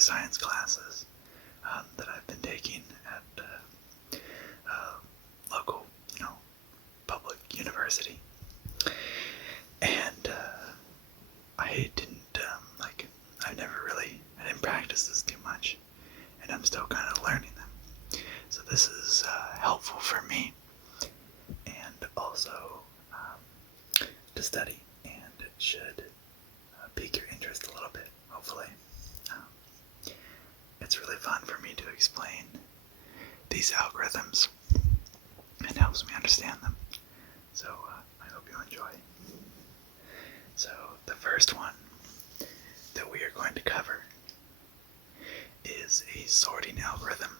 science classes that I've been taking at local, public university. And I didn't I didn't practice this too much, and I'm still kind of learning them. So this is helpful for me, and also to study, and it should pique your interest a little bit, hopefully. It's really fun for me to explain these algorithms. It helps me understand them. So I hope you enjoy. So the first one that we are going to cover is a sorting algorithm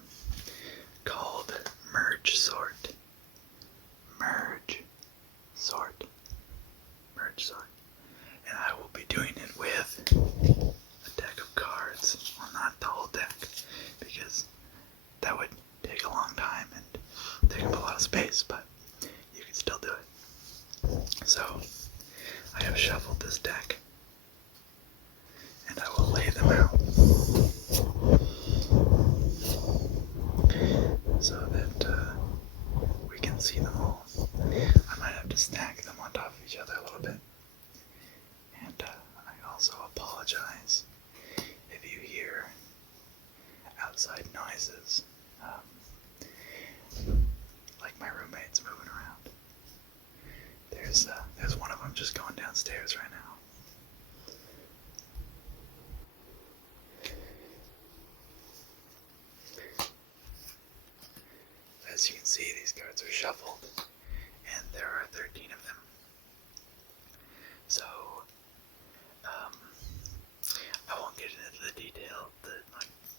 called merge sort. Merge sort. Merge sort. And I will be doing it with a deck of cards. Well, not the whole deck, because that would take a long time and take up a lot of space, but you can still do it. So I have shuffled this deck, and I will lay them out so that we can see them all. I might have to stack them on top of each other a little bit. And I also apologize if you hear outside noises, like my roommates moving around. There's one of them just going downstairs right now. As you can see, these cards are shuffled, and there are 13 of them. So, I won't get into the detail,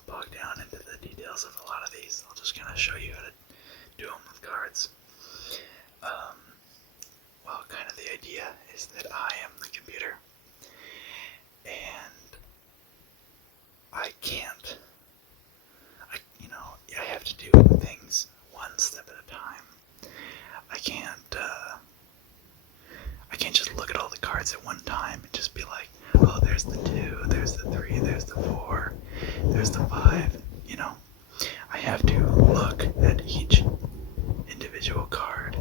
bog down into the details of a lot of these. I'll just kind of show you how to do them with cards. Well, kind of the idea is that I am the computer, and I have to do things one step at a time. I can't just look at all the cards at one time and just be like, oh, there's the 2, there's the 3, there's the 4, there's the 5, I have to look at each individual card,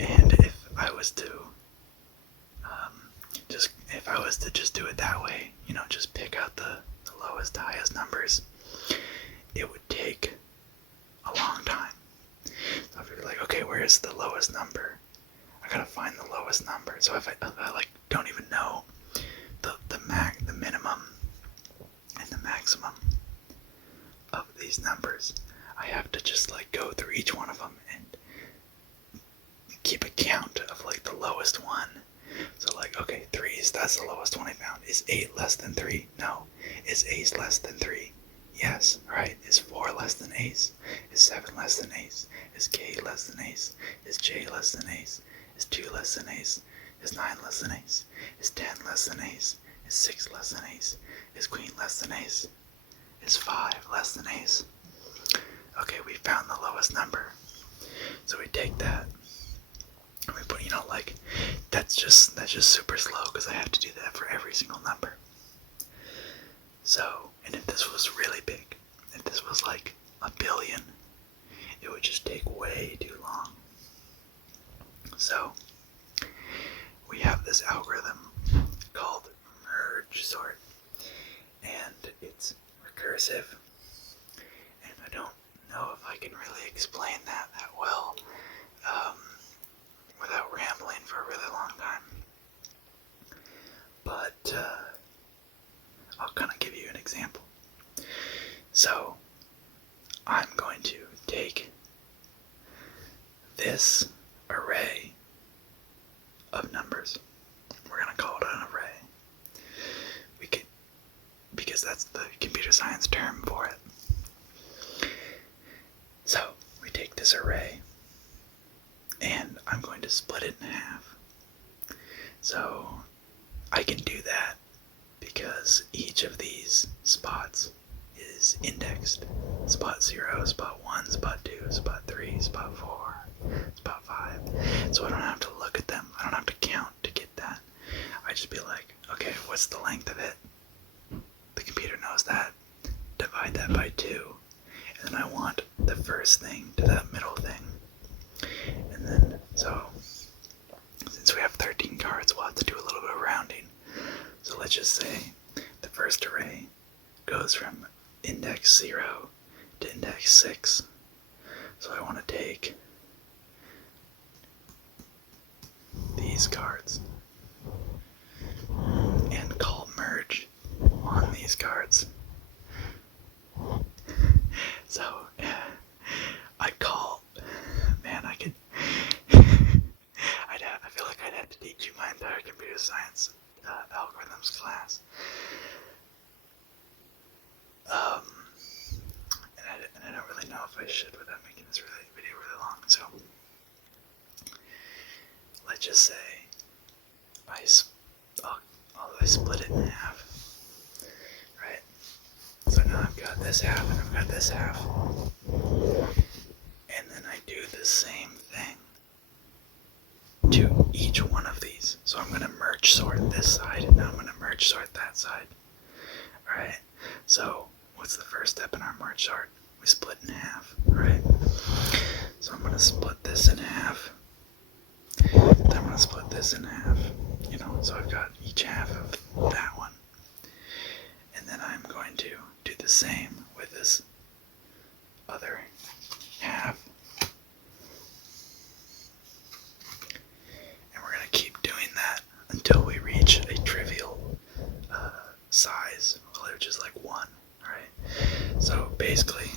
and if I was to just do it that way, just pick out the lowest, highest numbers, it would take a long time. So if you're like, okay, where's the lowest number? I gotta find the lowest number. So if I don't even know the minimum and the maximum of these numbers, I have to just go through each one of them and keep a count of the lowest one. So okay, 3s, that's the lowest one I found. Is 8 less than 3? No. Is ace less than 3? Yes. Right. Is 4 less than ace? Is 7 less than ace? Is k less than ace? Is j less than ace? Is 2 less than ace? Is 9 less than ace? Is 10 less than ace? Is 6 less than ace? Is queen less than ace? Is 5 less than ace? Okay, we found the lowest number. So we take that, and we put, that's just super slow because I have to do that for every single number. So, and if this was really big, if this was like a billion, it would just take way too long. So, we have this algorithm called merge sort, and it's recursive, and I don't know if I can really explain that well without rambling for a really long time, but I'll kind of give you an example. So I'm going to take this array of numbers. We're going to call it an array, because that's the computer science term for it. So we take this array, and I'm going to split it in half. So I can do that because each of these spots is indexed. Spot 0, spot 1, spot 2, spot 3, spot 4, spot 5. So I don't have to look at them. I don't have to count to get that. I just be like, okay, what's the length of it? The computer knows that, divide that by 2, and then I want the first thing to that middle thing. And then, so, since we have 13 cards, we'll have to do a little bit of rounding. So let's just say the first array goes from index 0 to index 6. So I want to take these cards and call merge on these cards. So I call, man, I could, I feel like I'd have to teach you my entire computer science algorithms class. And I don't really know if I should without making this video really long. So let's just say I split it in half, right? So now I've got this half and I've got this half, and then I do the same thing to each one of these. So I'm going to merge sort this side, and now I'm going to merge sort that side. Alright, so what's the first step in our merge sort? We split in half, right? So I'm going to split this in half, then I'm going to split this in half, so I've got each half of that one. And then I'm going to do the same with this other half. And we're going to keep doing that until we reach a trivial size, which is like 1, right? So basically,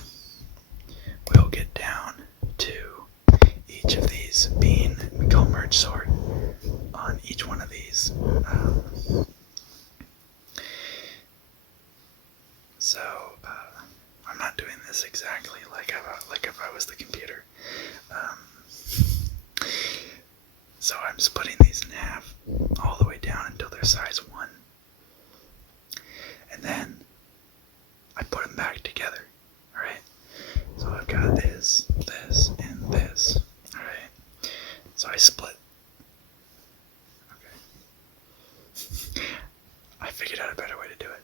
we'll get down to each of these being, we call merge sort on each one of these. So I'm not doing this exactly like if I was the computer. So I'm splitting these in half all the way down until they're size 1. And then I put them back together, alright? So I've got this, and this, alright? So I split. Okay. I figured out a better way to do it.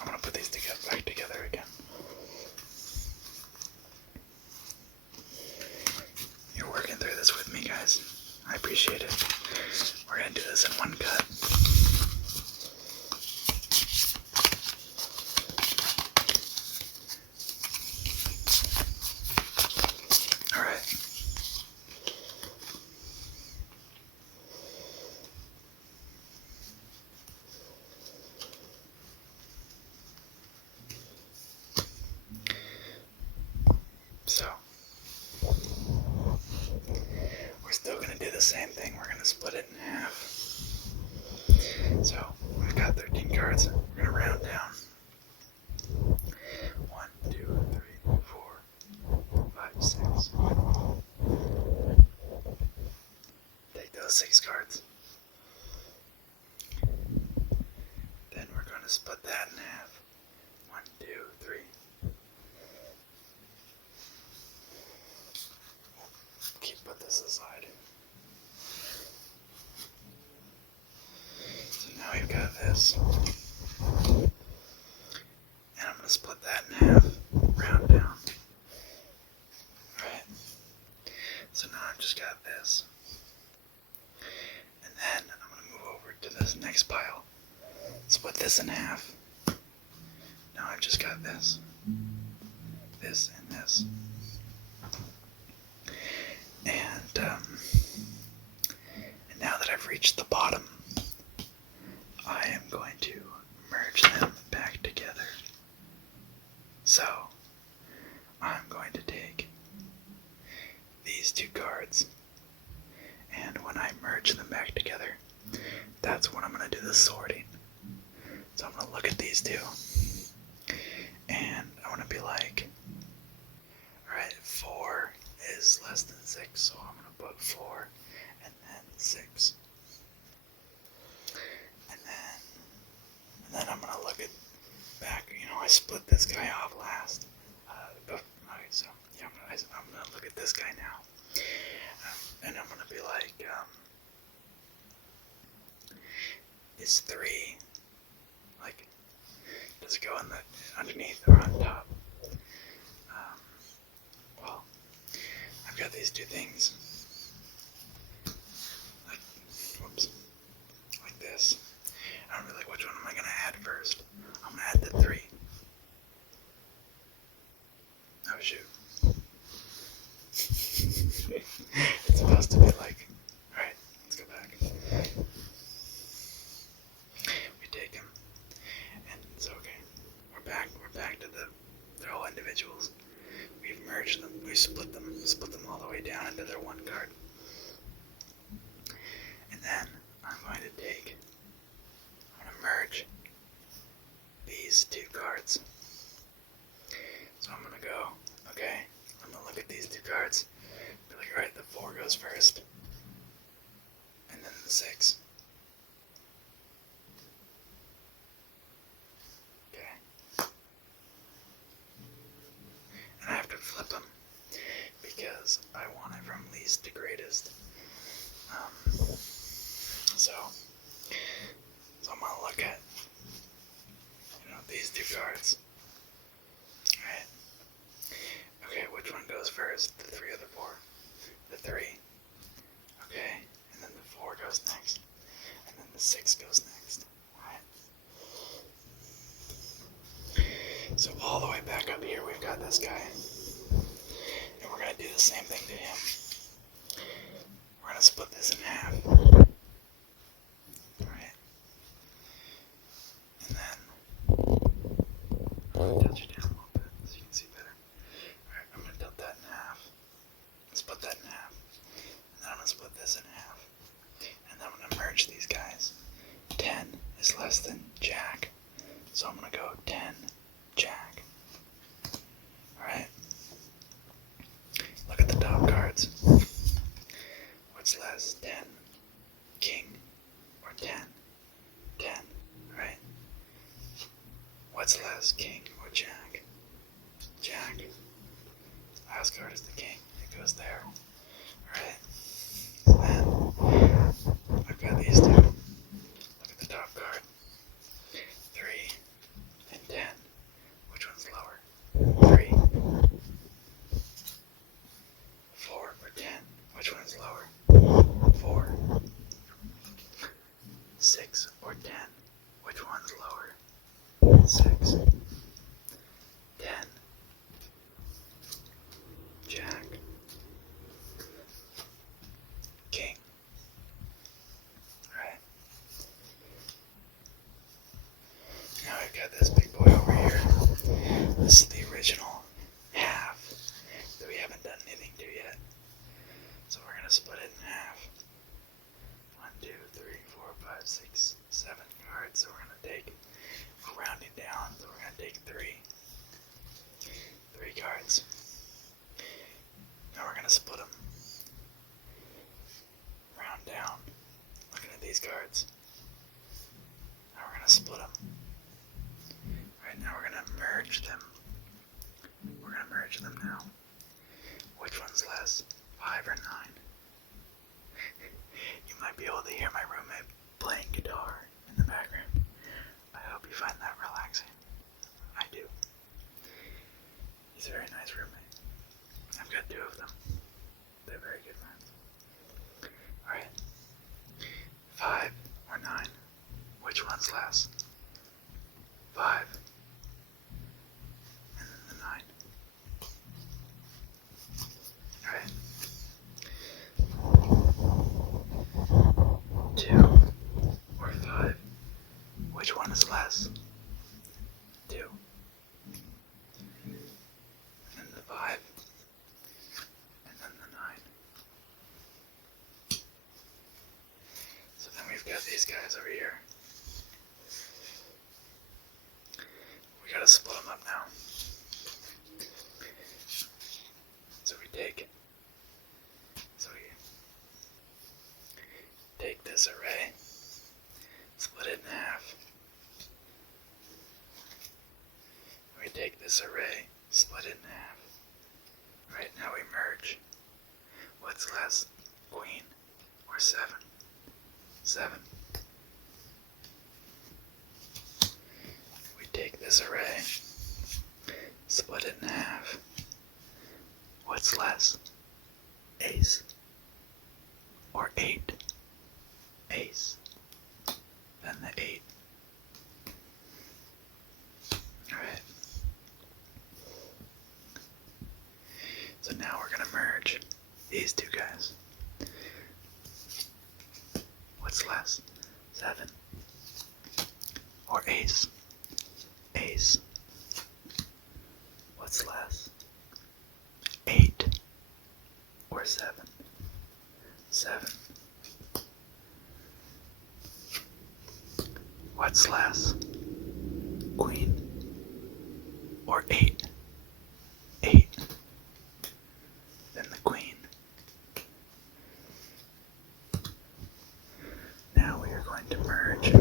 I'm gonna put these back together again. You're working through this with me, guys. I appreciate it. We're gonna do this in one cut. Alright. So, we're still going to do the same thing. We're going to split it in half. So, we've got 13 cards. We're going to round down. 1, 2, 3, 4, 5, 6. Take those 6 cards. Then we're going to split that in half. 1, 2, 3. Put this aside. So now we've got this. And I'm going to split that in half, round down. Right? So now I've just got this. And then I'm going to move over to this next pile. Split this in half. Now I've just got this. This and this. And now that I've reached the bottom, I am going to merge them back together. So, I'm going to take these 2 cards, and when I merge them back together, that's when I'm going to do the sorting. So I'm going to look at these 2, and I want to be like, alright, 4 is less than 6, so I'm going to put 4 and then 6. And then I'm going to look at back, I split this guy off last. Okay, so yeah, I'm going to look at this guy now. And I'm going to be like, is 3 underneath or on top. Well, I've got these two things. Like this. I don't really, which one am I going to add first? I'm going to add the 3. Oh shoot. It's supposed to be like, alright, let's go back. We take them, and it's okay. We're back to they're all individuals. We've merged them, we split them all the way down into their one card. And then I'm going to merge these 2 cards. So I'm going to go, okay, I'm going to look at these 2 cards, be like, alright, the 4 goes first, and then the 6. Okay. And I have to flip them, because I want it from least to greatest. So I'm going to look at, these 2 cards. Alright. Okay, which one goes first? The 3 or the 4? The 3. Okay, and then the 4 goes next. And then the 6 goes next. Alright. So all the way back up here, we've got this guy. And we're going to do the same thing to him. We're going to split this in half. Alright. And then I'll tilt you down a little bit so you can see better. Alright, I'm going to tilt that in half. Split that in half. And then I'm going to split this in half. And then I'm going to merge these guys. 10 is less than Jack. So I'm going to go 10, Jack. Alright. Look at the top cards. What's less? 10, King. Or 10, 10. Alright. What's less? King or Jack? Jack. Last card is the King. It goes there. Alright. Then I've got these 2. Look at the top card. 3 and 10. Which one's lower? 3. 4 or 10. Which one's lower? 4. 6 or 10. Which one's lower? 6. 10. Jack. King. Alright. Now I've got this big boy over here. This is the original half that we haven't done anything to yet. So we're going to split it in half. 1, 2, 3, 4, 5, 6, 7 cards. So we're going to take, we're rounding down, so we're going to take 3. 3 cards. Now we're going to split them. Round down. Looking at these cards. Now we're going to split them. Right now we're going to merge them. We're going to merge them now. Which one's less? 5 or 9? You might be able to hear my roommate playing guitar in the background. I hope you find that relaxing. I do. He's a very nice roommate. I've got 2 of them. They're very good friends. Alright. 5 or 9? Which one's less? 5. And then the 9. Alright. 2 or 5? Which one is less? 2. And then the 5. And then the 9. So then we've got these guys over here. We gotta split them up now. So we take this array, split it in half. We take this array, split it in half. Right now we merge. What's less? Queen or 7? 7. We take this array, Split it in half. What's less? Ace or 8? Ace. Then the 8. Alright. So now we're going to merge these two guys. What's less? 7 or ace? Ace. What's less? 8 or 7? 7. What's less? Queen or 8? 8. Then the queen. Now we are going to merge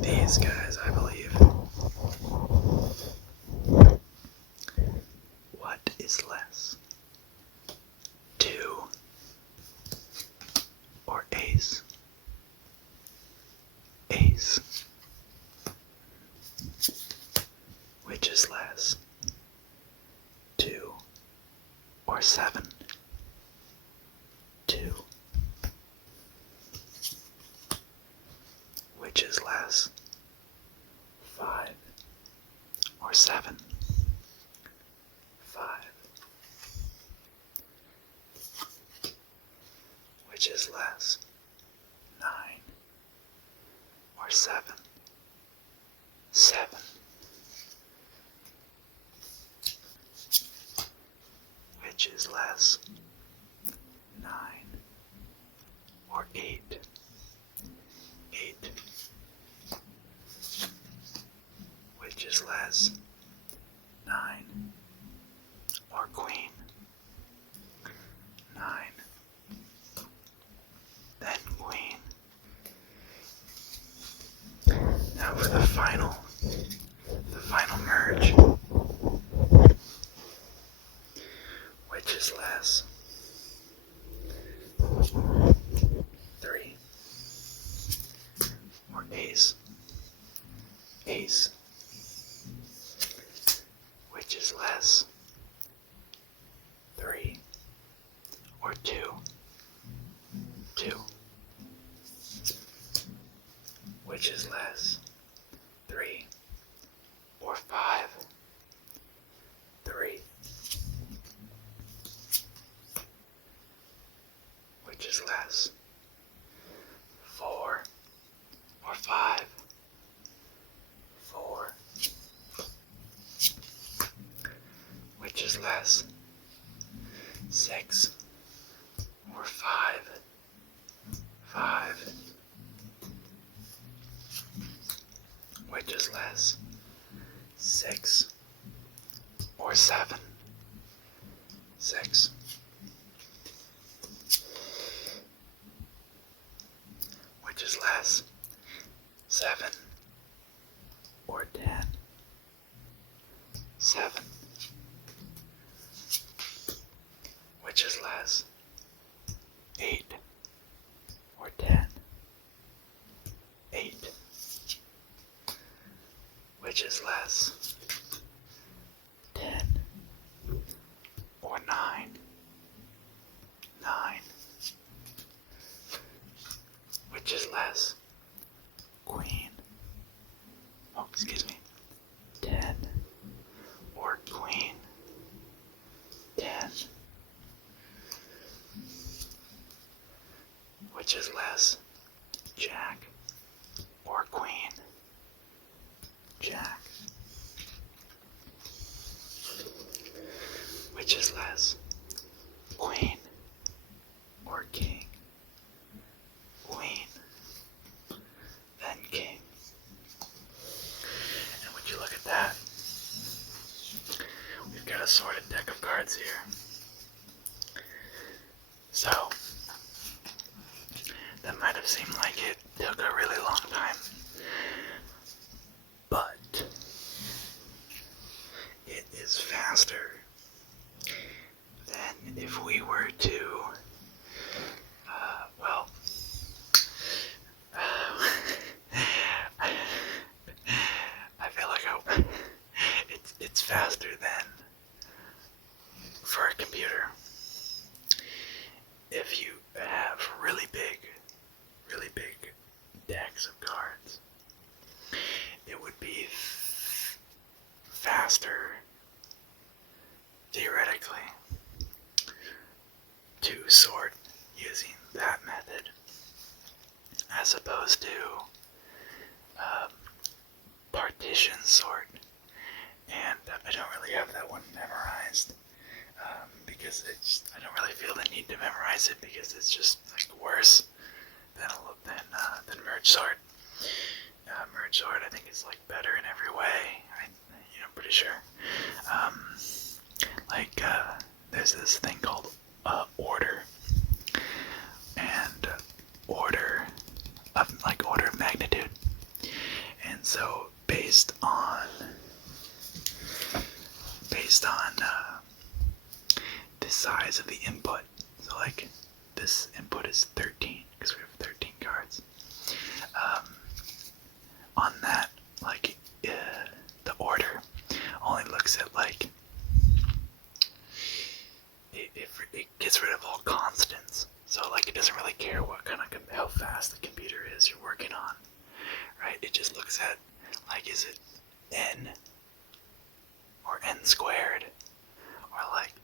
these guys, I believe. What is less? 2 or ace? Ace. Which is less? 2 or 7? 2. Which is less? 5 or 7? 5. Which is less? 9 or 7? 7. Which is less? 9 or 8? 8. Which is less? 9 or queen? 9. Then queen. Now for the final merge. Which is less? 3 or ace? Ace. Which is less? 3 or 2? 2. Which is less? 3 or 5? 3. Which is less? 4 or 5? 4. Which is less? 6 or 5? 5. Which is less? 6 or 7? 6. Which is less? 7 or 10? 7. Which is less? 8 or 10? 8. Which is less? 10 or 9? 9. Which is less? Queen. Oh, excuse me. 10 or queen? 10. Which is less? Jack or queen? Jack. Which is less? Queen or king? Queen. Then king. And would you look at that? We've got a sorted deck of cards here. So, that might have seemed like it took a really long time. But it is faster than if we were to, if you have really big decks of cards, it would be faster, theoretically, to sort using that method as opposed to partition sort. And I don't really have that one memorized because I don't really feel the need to memorize it because it's just like worse than merge sort. Merge sort I think is like better in every way. I'm pretty sure. There's this thing called order, and order of magnitude, and so based on the size of the input. So like this input is 13 because we have 13 cards. On that, the order only looks at it gets rid of all constants. So it doesn't really care what kind of how fast the computer is you're working on, right? It just looks at is it n or n squared, or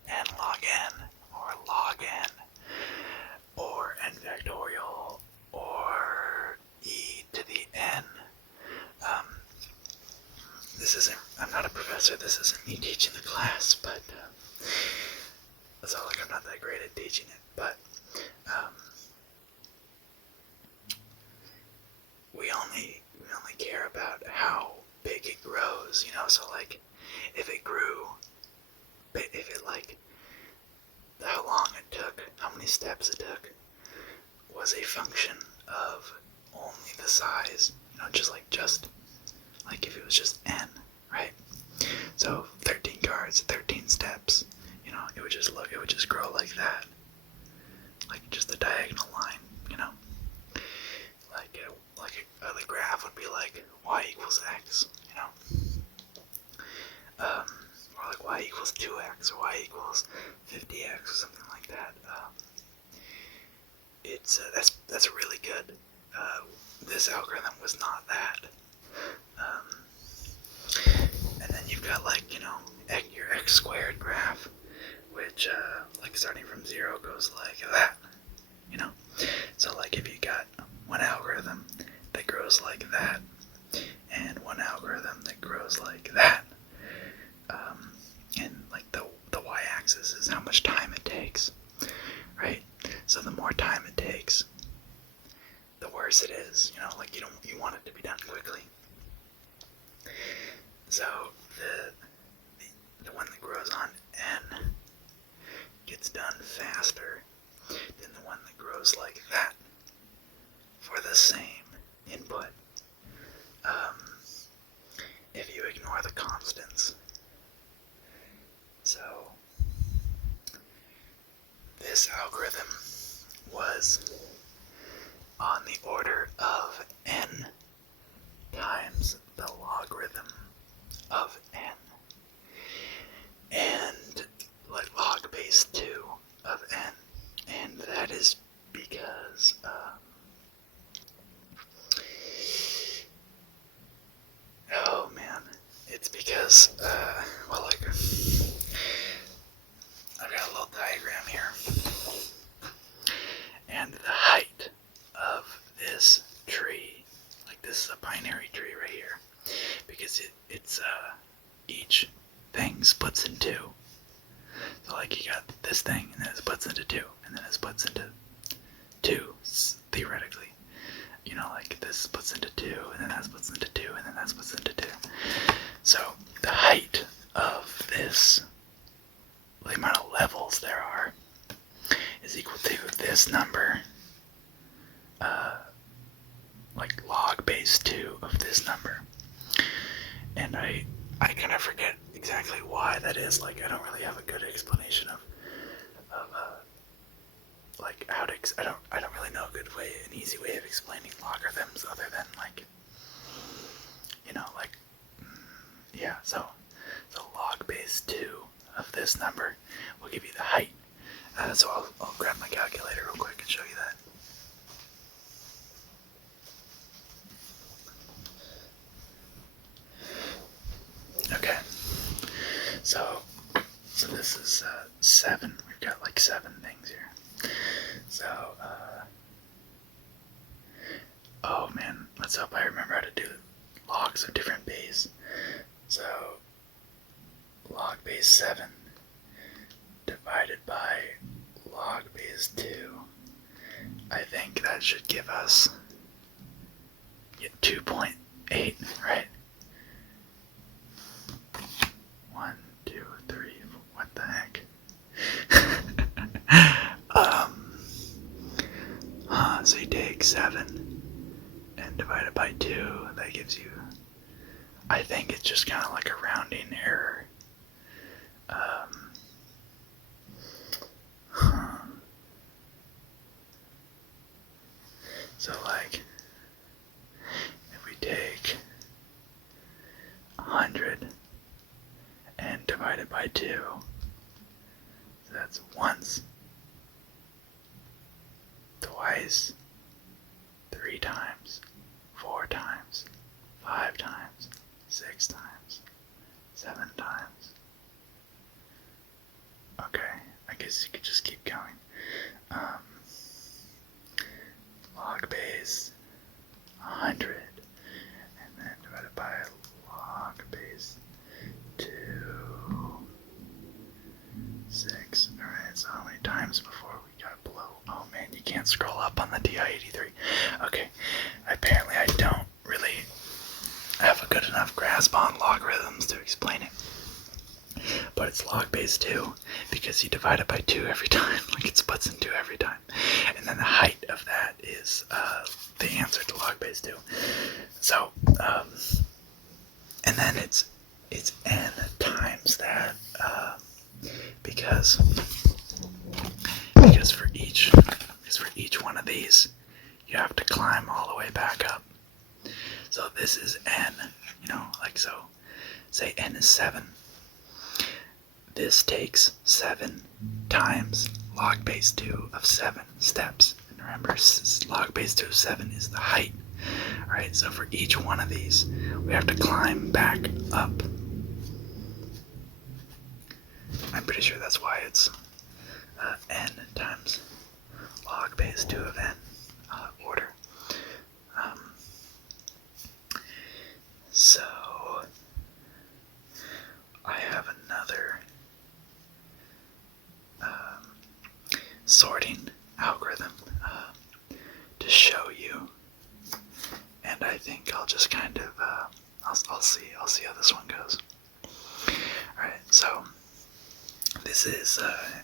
n log n, or log n, or n factorial, or e to the n. I'm not a professor, this isn't me teaching the class, but it's not like I'm not that great at teaching it, but we only care about how big it grows, so if it grew, how long it took, how many steps it took, was a function of only the size, just if it was just n, right? So 13 cards, 13 steps, it would just grow like that, just a diagonal line, the graph would be y equals x, or y equals 2x, or y equals 50x, or something like that. That's really good. This algorithm was not that. And then you've got your x squared graph, which starting from 0 goes like that, So if you got one algorithm that grows like that, and one algorithm that grows like that, and the y-axis is how much time it takes, right? So the more time it takes, the worse it is, you want it to be done quickly. So the one that grows on n gets done faster than the one that grows like that for the same input, if you ignore the constants. So this algorithm was on the order of n times the logarithm of n, and log base 2 of n, and that is because it's because I've got a little diagram here, and the height of this tree, this is a binary tree right here, because it's each thing splits in two. So you got this thing, and then it splits into two, and then it splits into two, theoretically. This splits into two, and then that splits into two, and then that splits into two. So the height of this, the amount of levels there are, is equal to this number, log base 2 of this number. And I kind of forget exactly why that is. I don't really have a good explanation of how to. I don't really know an easy way of explaining logarithms other than So log base 2 of this number will give you the height, So I'll grab my calculator real quick and show you that. Okay. So this is 7. We've got like 7 things here. So, oh man, let's hope I remember how to do logs of different bays. So, log base 7 divided by log base 2. I think that should give us 2.8, right? 1, 2, 3, what the heck? So you take 7 and divide it by 2, that gives you, I think it's just kind of like a rounding error. So like, if we take 100 and divide it by 2, so that's once, twice, 3 times, 4 times, 5 times, 6 times, 7 times. Okay, I guess you could just keep going. Log base 100 and then divided by log base 2, 6. Alright, so how many times before we got below? Oh man, you can't scroll up on the TI-83. Okay, apparently I don't really have a good enough grasp on logarithms to explain it. But it's log base 2 because you divide it by 2 every time, like it splits in 2 every time. And then the height of that is the answer to log base 2. So, and then it's n times that because for each one of these you have to climb all the way back up. So this is n, like so. Say n is 7. This takes 7 times log base 2 of 7 steps. And remember, log base 2 of 7 is the height. Alright, so for each one of these, we have to climb back up. I'm pretty sure that's why it's n times log base 2 of n order. So, I have another sorting algorithm to show you, and I think I'll just kind of I'll see how this one goes. All right, so this is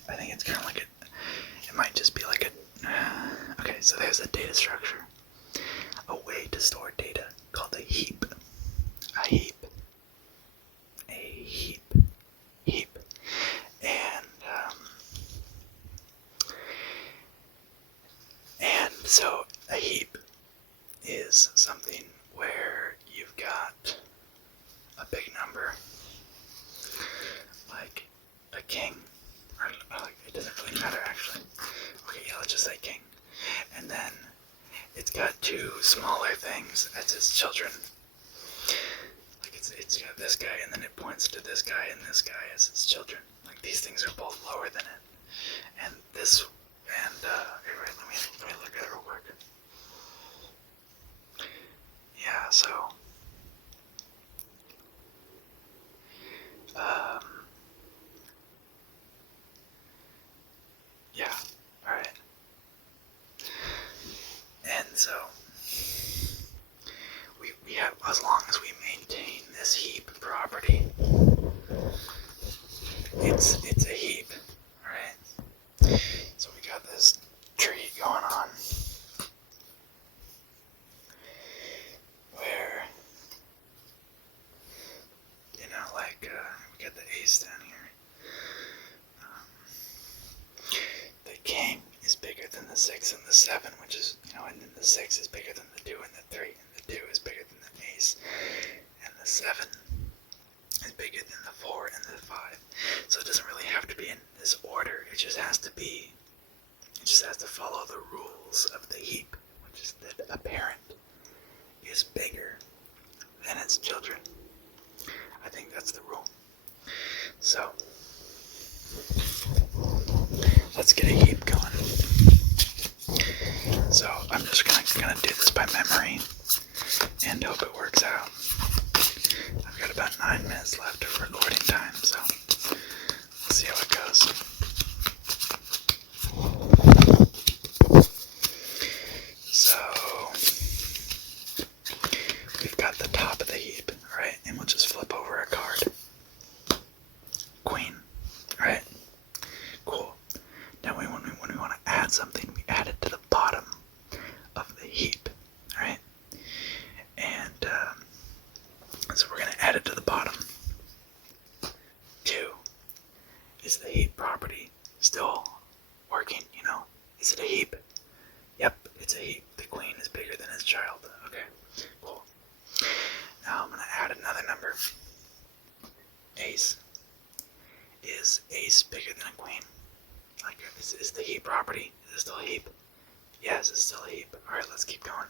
I think it's kind of like it might just be like a okay. So there's a data structure, a way to store data called a heap, and so a heap is something where you've got a big number, like a king, or it doesn't really matter actually. Okay, yeah, let's just say king. And then it's got 2 smaller things as its children. Like it's got this guy, and then it points to this guy and this guy as its children. Like these things are both lower than it. And this, and anyway, let me look at it real quick. Yeah, so yeah, alright. And so we have, as long as we maintain this heap property, it's a heap, alright? So we got this tree going on where, like we got the ace down here. The king is bigger than the 6 and the 7, which is, and then the 6 is bigger than the 2 and the 3, and the 2 is bigger than the ace, and the 7 is bigger than the 4 and the 5. So it doesn't really have to be in this order. It just has to follow the rules of the heap, which is that a parent is bigger than its children. I think that's the rule. So let's get a heap going. So I'm just gonna do this by memory and hope it works out. I've got about 9 minutes left of recording time, so we'll see how it goes. So we've got the top of the heap, right? And we'll just flip over a card. Queen, right? Cool. Now when we want to add something, we add it to the bottom of the heap, right? And so we're going to add it to the bottom. 2. Is the heap property still working, Is it a heap? Yep, it's a heap. The queen is bigger than its child. Okay, cool. Now I'm going to add another number. Ace. Is ace bigger than a queen? Like, is the heap property? Is it still a heap? Yes, it's still a heap. Alright, let's keep going.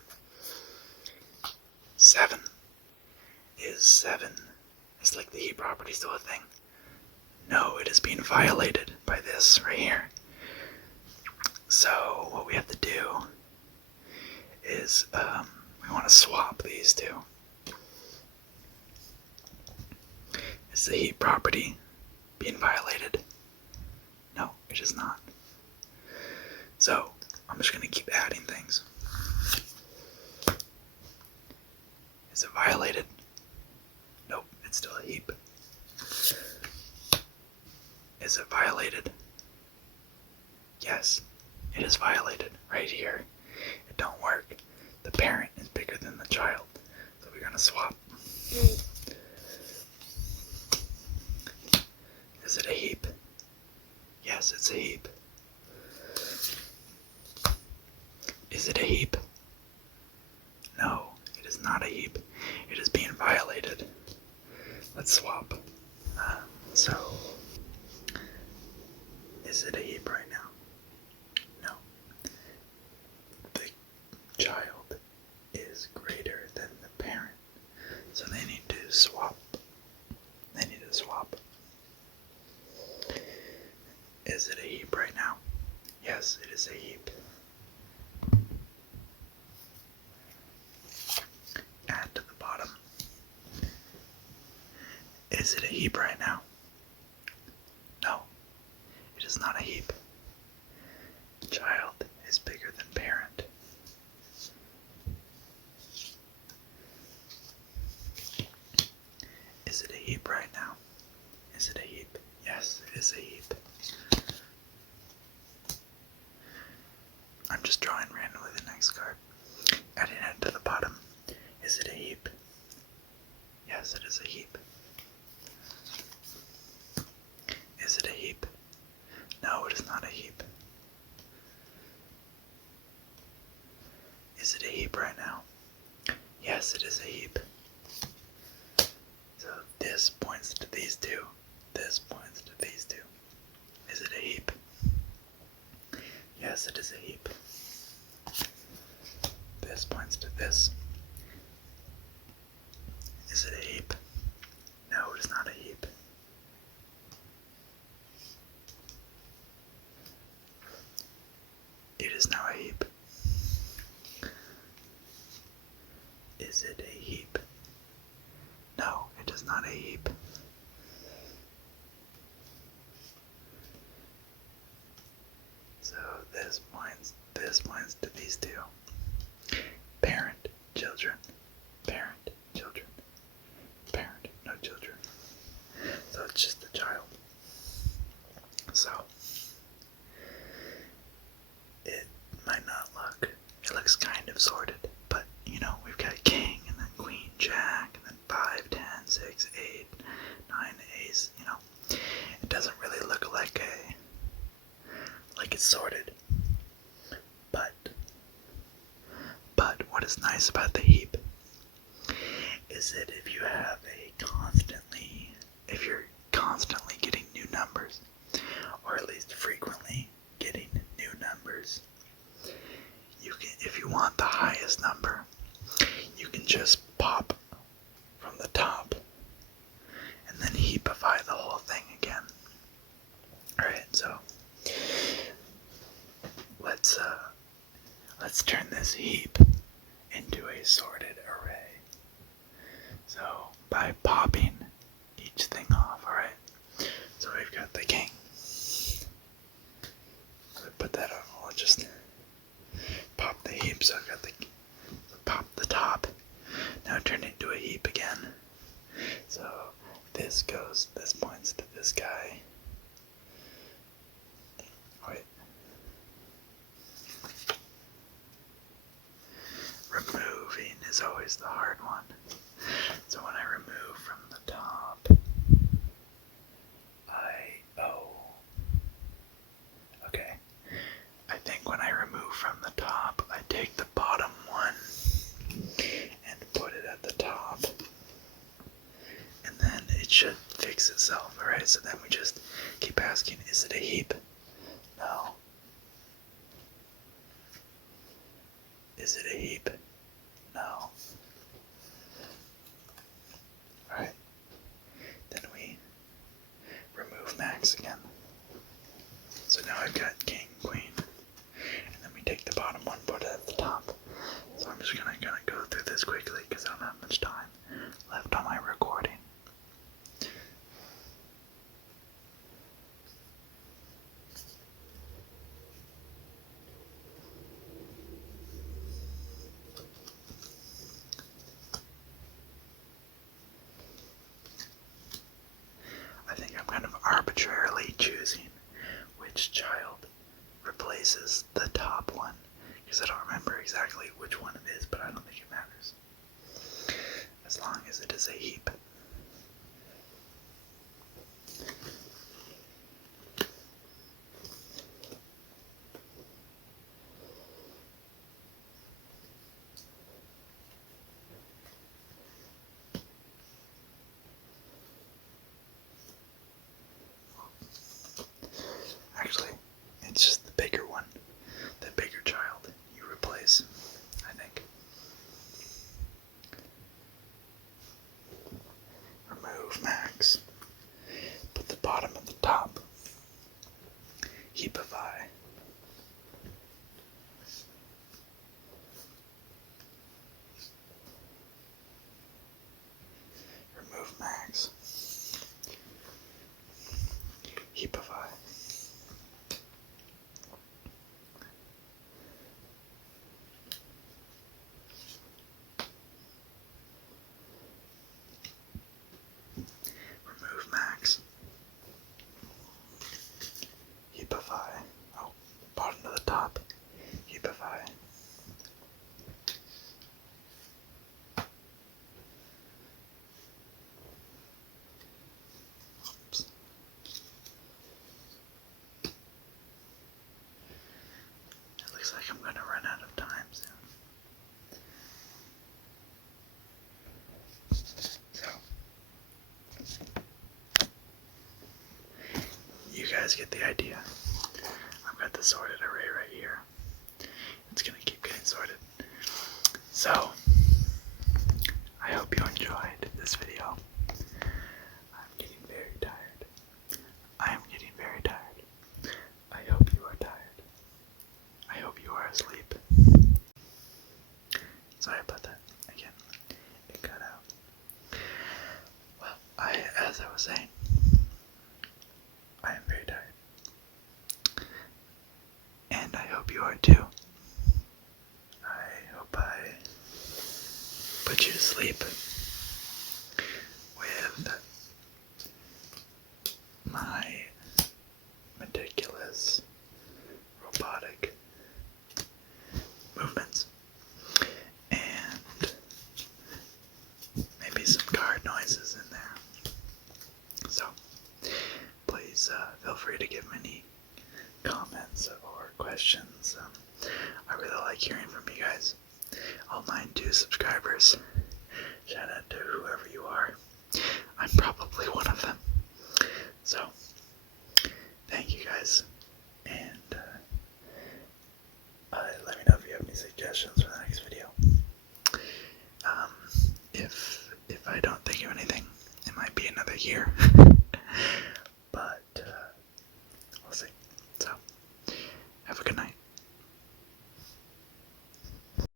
7. Is like the heap property still a thing? No, it is being violated by this right here. So what we have to do is we want to swap these two. Is the heap property being violated? No, it is not. So I'm just going to keep adding things. Is it violated? Nope, it's still a heap. Is it violated? Yes, it is violated right here. It don't work. The parent is bigger than the child. So we're going to swap. Is it a heap? Yes, it's a heap. Is it a heap? No, it is not a heap. It is being violated. Let's swap. So, is it a heap right now? No. The child is greater than the parent. So they need to swap. Is it a heap right now? Yes, it is a heap. Add to the bottom. Is it a heap right now? No, it is not a heap. Child is bigger than parent. Is it a heap right now? Is it a heap? Yes, it is a heap. I'm just drawing randomly the next card. Adding it to the bottom. Is it a heap? Yes, it is a heap. Is it a heap? No, it is not a heap. Is it a heap right now? Yes, it is a heap. So this points to these two. This points to these two. Is it a heap? Yes, it is a heap. This points to this. Is it a heap? No, it is not a heap. It is now a heap. Is it a heap? No, it is not a heap. So this points to these two. Parent, children, parent, children, parent, no children. So it's just the child. So it might not look, it looks kind of sorted, but we've got king and then queen, jack, and then 5, 10, 6, 8, 9, ace, It doesn't really look like it's sorted. But what is nice about the heap is that if you have a constantly least frequently getting new numbers, you can, if you want the highest number, you can just pop from the top and then heapify the whole thing again. Alright, so let's turn this heap into a sorted array. So by popping each thing off, alright? So we've got the king. Put that on, we'll just pop the heap, so I've got the pop the top. Now turn it into a heap again. So this points to this guy. Wait. Removing is always the hard one. So when I remove from the top, okay. I think when I remove from the top, I take the bottom one and put it at the top. And then it should fix itself, alright? So then we just keep asking, is it a heap? No. Is it a heap? No. Alright. Then we remove max again. So now I've got king, queen. And then we take the bottom one, put it at the top. So I'm just gonna go through this quickly because I don't have much time left on my recording. I think I'm kind of arbitrarily choosing which child replaces the top one, because I don't remember exactly which one it is, but I don't think it matters, as long as it is a heap. Actually, it's just the bigger one, the bigger child you replace, I think. Remove max. Put the bottom at the top. Heapify. Remove max. Heapify. Remove max. Heapify. Oh, bottom to the top. Heapify. Oops. It looks like I'm going to run out of time soon. So, you guys get the idea. I've got the sorted array right here. It's going to keep getting sorted. So, I hope you enjoyed this video. I'm getting very tired. I am getting very tired. I hope you are tired. I hope you are asleep. Sorry about that. Again, it cut out. Well, as I was saying, I am very tired. And I hope you are too. I hope I put you to sleep with my meticulous robotic movements and maybe some card noises in there. So please feel free to give me any comments or questions. I really like hearing from you guys. All my 2 subscribers. Shout out to whoever you are. I'm probably one of them. So, thank you guys. suggestions for the next video. If I don't think of anything, it might be another year.